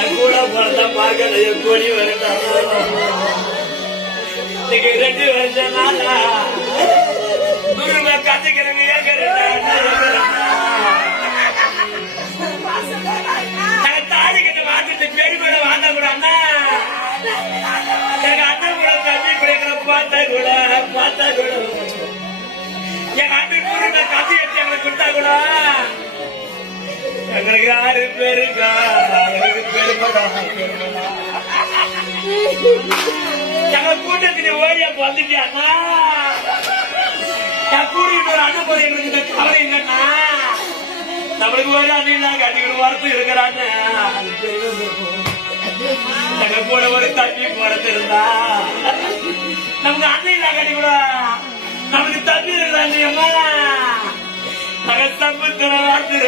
என் கூட பிறந்தா பார்க்கல என் கோழி வரட்டும். இன்னைக்கு 2 வருஷம் நாளா ரூபாய் கத்துக்கிறேங்க தாடி கிட்ட மாத்திட்டு பெரிய கூட வாங்க கூட அண்ணா எங்க அண்ணன் கூட தண்ணி குடிக்கிற பார்த்தா கூட எங்க அண்ணன் கூட கத்தி எடுத்து எங்களுக்கு கொடுத்தா கூட எங்களுக்கு 6 பேருக்கா எங்க கூட்டத்தின் ஓடியா வந்துட்டியாண்ணா என் கூட்டிட்டு ஒரு அண்ணன் போல எங்களுக்கு இந்த கவலை இல்லைண்ணா நம்மளுக்கு ஒரு அண்ணன் கட்டிக்கிட்டு வரத்து இருக்கிறான்னு எங்க கூட ஒரு தண்ணி போறது இருந்தா நமக்கு அண்ணன் கட்டி கூட நமக்கு தண்ணி இருக்கிறாங்க நாங்க தப்பு வார்த்தை